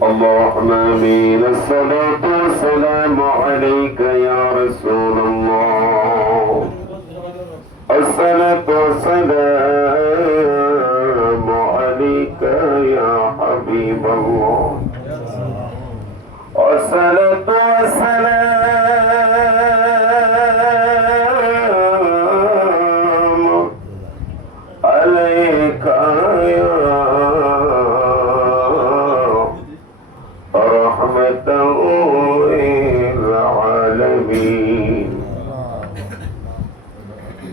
اللهم آمين. الصلاة والسلام عليك يا رسول الله. الصلاة والسلام عليك يا حبيب الله. الصلاة والسلام عليك يا رحمة للعالمين.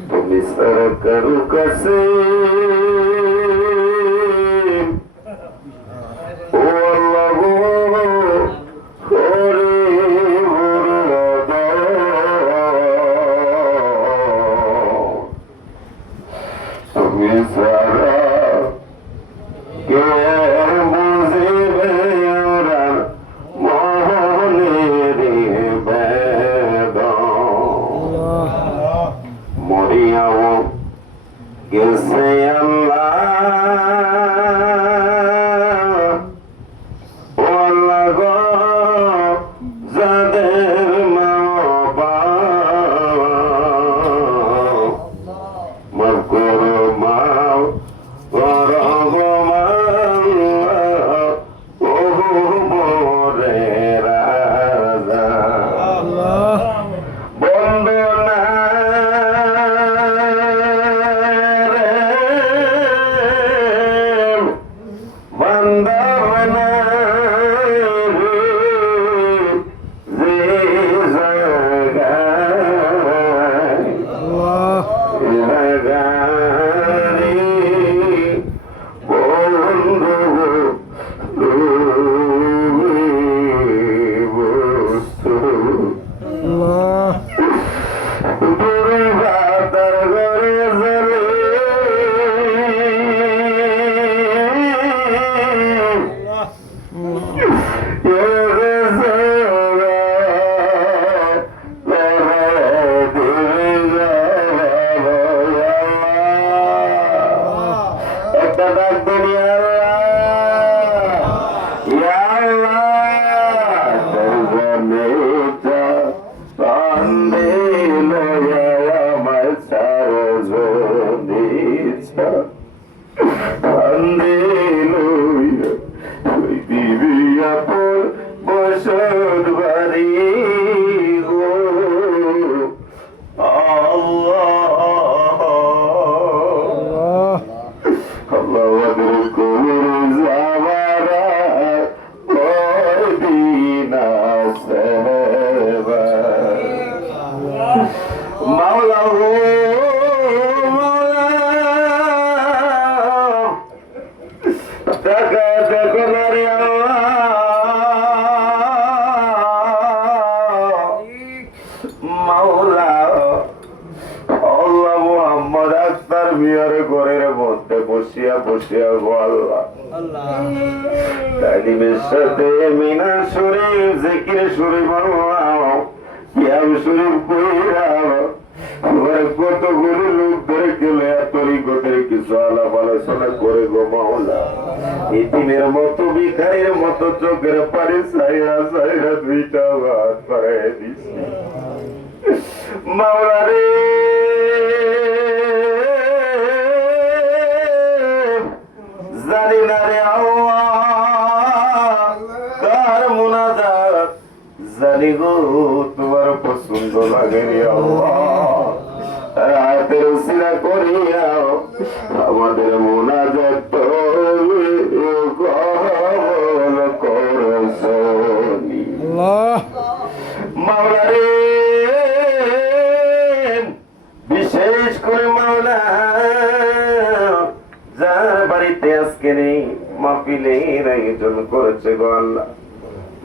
بمسرك الكسيم والله قريب الرضا. بمسرك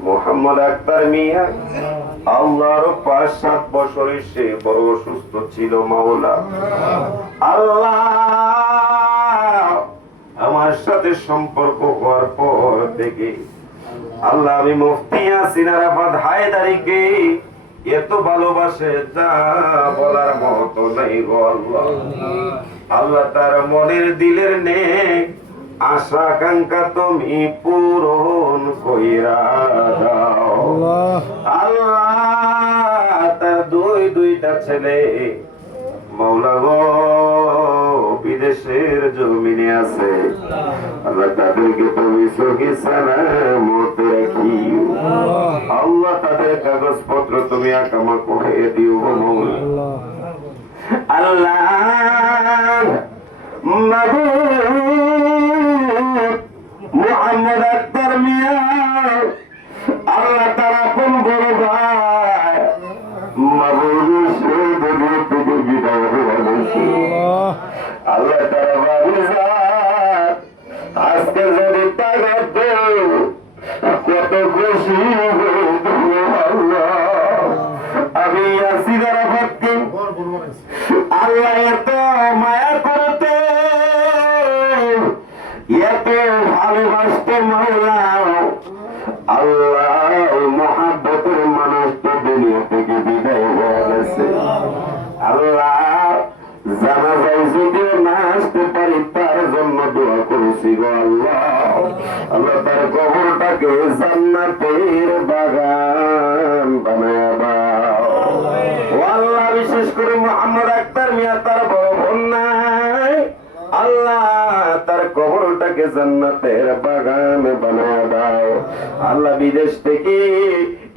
মোহাম্মদ আক্তার মিয়া আল্লাহর ৫-৭ বছরে সে বড় অসুস্থ ছিল। মাওলা আল্লাহ আমার সাথে সম্পর্ক হওয়ার পর থেকে আল্লাহ আমি মুফতি ইয়াসিন আরাফাত হায়দারিকে এত ভালোবাসে যা বলার মতো নাই গো আল্লাহ। আল্লাহ তার মনের দিলের নেক আশা আকাঙ্ক্ষা তুমি পূরণ কইরা দাও। আল্লাহ তার দুইটা ছেলে মাওলা গো বিদেশের জমিনে আছে, আল্লাহ তাদেরকে তুমি সহি সালামত রাখিও। আল্লাহ তাদের কাগজপত্র তুমি আকামা করে দিও মাওলা। আল্লাহ মুহাম্মদ আক্তার মিয়া আল্লাহ তার আপন বড় ভাই মাবুদ থেকে বিদায় হয়ে গেছে। আল্লাহ তারা বাবুজাত আজকে যদি তাগত কত খুশি আল্লাহ। আমি আসি আরাফাতকে আল্লাহ এত মায়া করতে এত ভালোবাসতে মাওলা আল্লাহ মহাব্বতের মানুষ তো দুনিয়া থেকে বিদায় হয়ে গেছে। আল্লাহ জানাজায় যদিও না আসতে পারি তার জন্য দোয়া করেছি গো আল্লাহ। আল্লাহ তার কবরটাকে জান্নাতের বাগান বানায়া দাও ও আল্লাহ। বিশেষ করে মুহাম্মদ আক্তার মিয়া তার বড় বোন নাই, আল্লাহ তার কবরটাকে জান্নাতের বাগান বানায়া দাও আল্লাহ। বিদেশ থেকে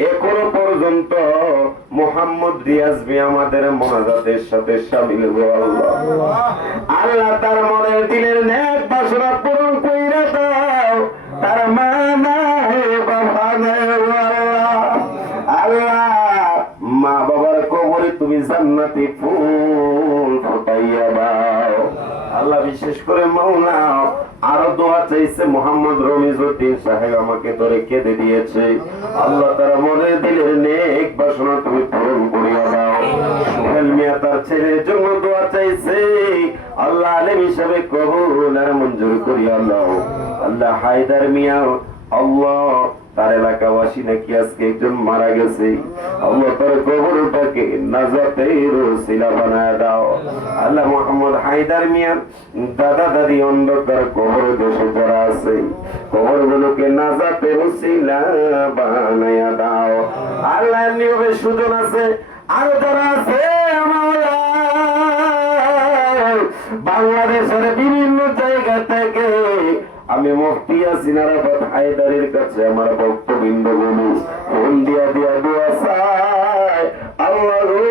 এখনো পর্যন্ত মোহাম্মদ রিয়াজ মিয়া আমাদের মোনাজাতের সাথে শামিল হো আল্লাহ। আল্লাহ তার মনের দিলের নেক বাসনা পূরণ কইরা দাও। তার মা নাই বাবা নাই আল্লাহ। আল্লাহ মা বাবার কবরে তুমি জান্নাতি ফুল ফোটাইয়া দাও আল্লাহ। বিশেষ করে মাওলা আরো দোয়া চাইছে মোহাম্মদ রমিজউদ্দিন সাহেব আমাকে ধরে কেঁদে দিয়েছে আল্লাহ তার মনে দিলের নেক বাসনা তুমি পূরণ করিয়া দাও। সোহেল মিয়া তার ছেলের জন্য দোয়া চাইছে আল্লাহ আলেম হিসাবে কবুল আর মঞ্জুর করিয়া দাও আল্লাহ। হায়দার মিয়া আল্লাহ তার এলাকাবাসী নাকি আজকে একজন মারা গেছে আল্লাহ তার কবরটাকে নাজাতের ওসিলা বানায় দাও আল্লাহ। মোহাম্মদ হায়দার মিয়া দাদা দাদি অন্ধকার কবর দেশে যারা আছে কবরগুলোকে নাজাতের ওসিলা বানায়া দাও আল্লাহ। নিয়মে সুজন আছে আরো যারা আছে বাংলাদেশের বিভিন্ন জায়গা থেকে আমি মুফতি ইয়াসিন আরাফাত হায়দারের কাছে আমার ভক্তবৃন্দগুলো ফোন দিয়া দিয়া দোয়া চাই আল্লাহ গো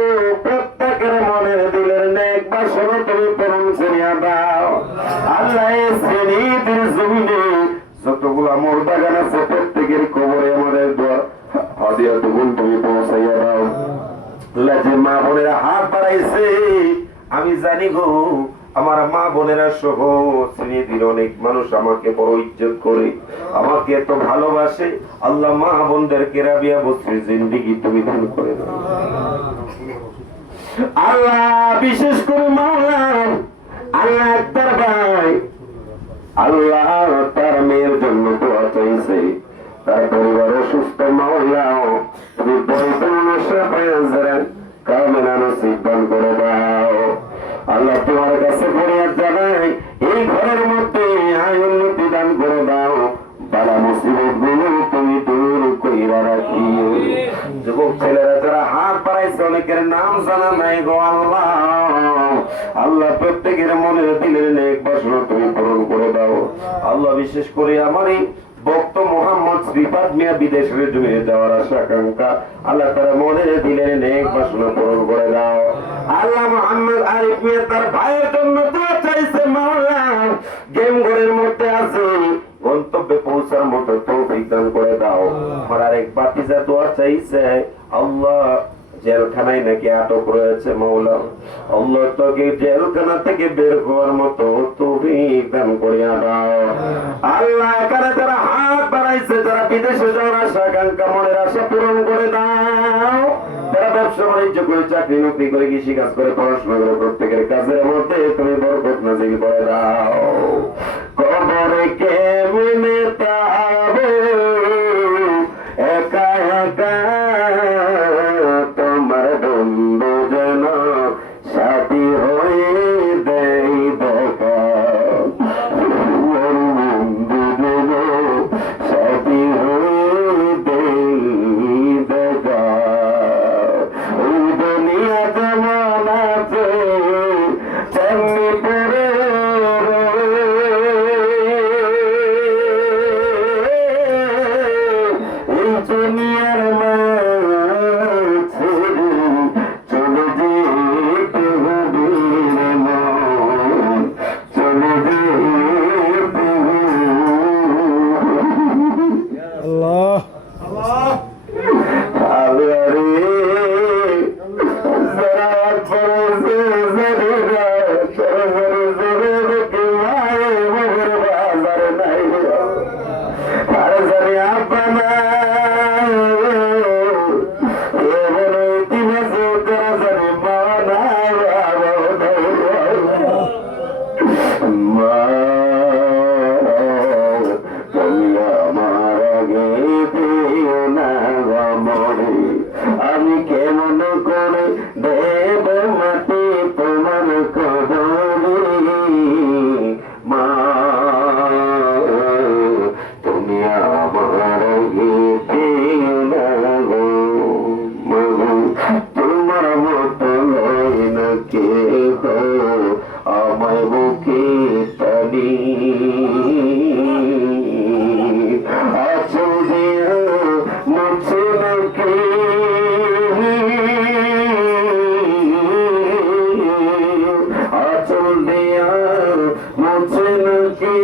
প্রত্যেকের মনের দিলের নেক বাসনা তুমি পূরণ করিয়া দাও আল্লাহ। এই শ্রেণীর জমিনে যতগুলো মুর্দা গান আছে প্রত্যেকের কবরে আমাদের দোয়া হাদিয়া তুমি পৌঁছাইয়া দাও আল্লাহ। যে মা বোনেরা হাত বাড়াইছে আমি জানি গো আমার মা বোনেরা সহ শ্রেণীর অনেক মানুষ আমাকে বড় ইজ্জত করে আমাকে এত ভালোবাসে আল্লাহ। মা বোনদেরকে রাবিয়া বছরের জিন্দেগি তুমি দান করে দাও আল্লাহ। বিশেষ করে মাওলা আল্লাহ আক্তার ভাই আল্লাহ তার মেয়ের জন্য দোয়া চাইছে তার পরিবার অসুস্থ মাওলা তুমি পরিপূর্ণ সাফায়াত কামেলা নসিব দান করে দাও আল্লাহ। তোমার কাছে ফরিয়াদ জানাই এই ঘরের মধ্যে আয় উন্নতি দান করে দাও বালা মুসিবত গুলো তুমি দূর কইরা রাখিও। যুবক ছেলেরা যারা হাত বাড়াইছে অনেকের নাম জানা নাই গো আল্লাহ। আল্লাহ প্রত্যেকের মনের দিলের নেক বাসনা তুমি পূরণ করে দাও আল্লাহ। বিশেষ করে আমার এই ভক্ত মোহাম্মদ শ্রীপাদ মিয়া বিদেশের জমিনে যাওয়ার আশা আকাঙ্ক্ষা আল্লাহ তার মনের দিলের নেক বাসনা পূরণ করে দাও আল্লাহ। মোহাম্মদ আরিফ মিয়া তার ভাইয়ের জন্য দোয়া চাইছে মাওলা। গেম ঘরের মধ্যে আছে গন্তব্যে পৌঁছার মতো তৌফিক দান করে দাও আমার আরেক বাতিজা দোয়া চাইছে আল্লাহ। জেলখানায় নাকি আটক রয়েছে মাওলা আল্লাহ তোকে জেলখানা থেকে বের হওয়ার মতো তৌফিক দান করিয়া দাও আল্লাহ। এখানে যারা হাত বাড়াইছে যারা বিদেশে যাওয়ার আশা আকাঙ্ক্ষা মনের আশা পূরণ করে দাও যারা ব্যবসা বাণিজ্য করে চাকরি নকরি করে কৃষি কাজ করে পড়াশোনা করে প্রত্যেকের কাজের মধ্যে তুমি বরকত নাজিল করে দাও। কবরে কেমনে তাবো একা একা তোমার বন্ধু যেন সাথী হয়ে দেই দেখা বন্ধু যেন সাথী হয়ে দুনিয়ার মাঝে চলে যেতে হবে রে মন, চলে যেতে আল্লাহ আরে যারা পড়েছে যারা কে মায়ে মগর বাজার নাই আর জানি আপনা এবারে দিনে যে তারা জানি মানা মা তুমি আমার আগে দিও না মরে, আমি কেমন করে দেব মাটি তোমার কদরে মা, তুমি আমার আগে দিও না গো মা, তোমার মতো নয় না কে আমায় বুকে টানি আছো দিও মুছে নাকি আচল দিয়া মুছে নাকি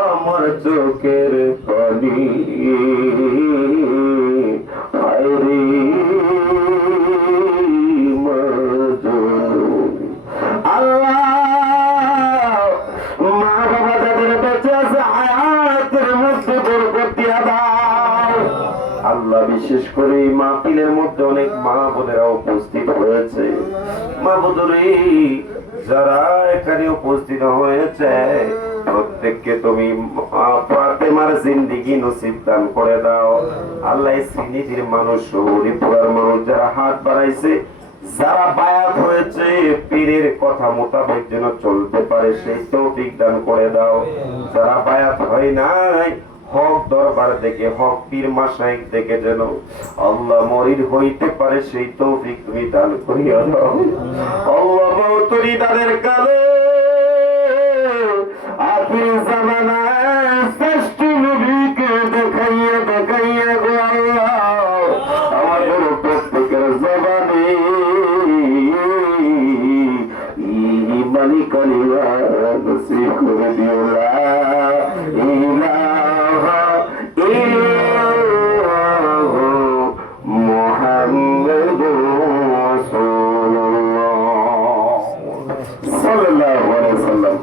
আমার চোখের পানি আরে আল্লাহ মা বাবা যাদের বেঁচে আছে হায়াতের মধ্যে বরকত দিয়া দাও আল্লাহ। বিশেষ করে এই মাহফিলের মধ্যে অনেক মা বোনেরা উপস্থিত হয়েছে, মা বোনেরা যারা এখানে উপস্থিত হয়েছে প্রত্যেককে তুমি ফাতেমার জিন্দেগি নসিব দান করে দাও আল্লাহ। এই শ্রেণীর মানুষ হরিপুরার মানুষ যারা হাত বাড়াইছে, যারা বায়াত হয়েছে পীরের কথা মোতাবেক যেন চলতে পারে সেই তৌফিক দান করে দাও। যারা বায়াত হয় নাই হক দরবার দেখে হক পীর মাশায়েখ দেখে যেন আল্লাহ মরিদ হইতে পারে সেই তৌফিক তুমি দান করিয়া দাও আল্লাহ। মওতরি তাদের কালে আখির জামানায় শ্রেষ্ঠ নবীকে দেখাইয়া দেখাইয়া গো আল্লাহ আমাদের প্রত্যেকের জবানে ইমানি কালিমা নসিব করে দিও লা ইলাহা ইল্লাল্লাহু মুহাম্মাদুর রাসূলুল্লাহ সাল্লাল্লাহু আলাইহি ওয়াসাল্লাম।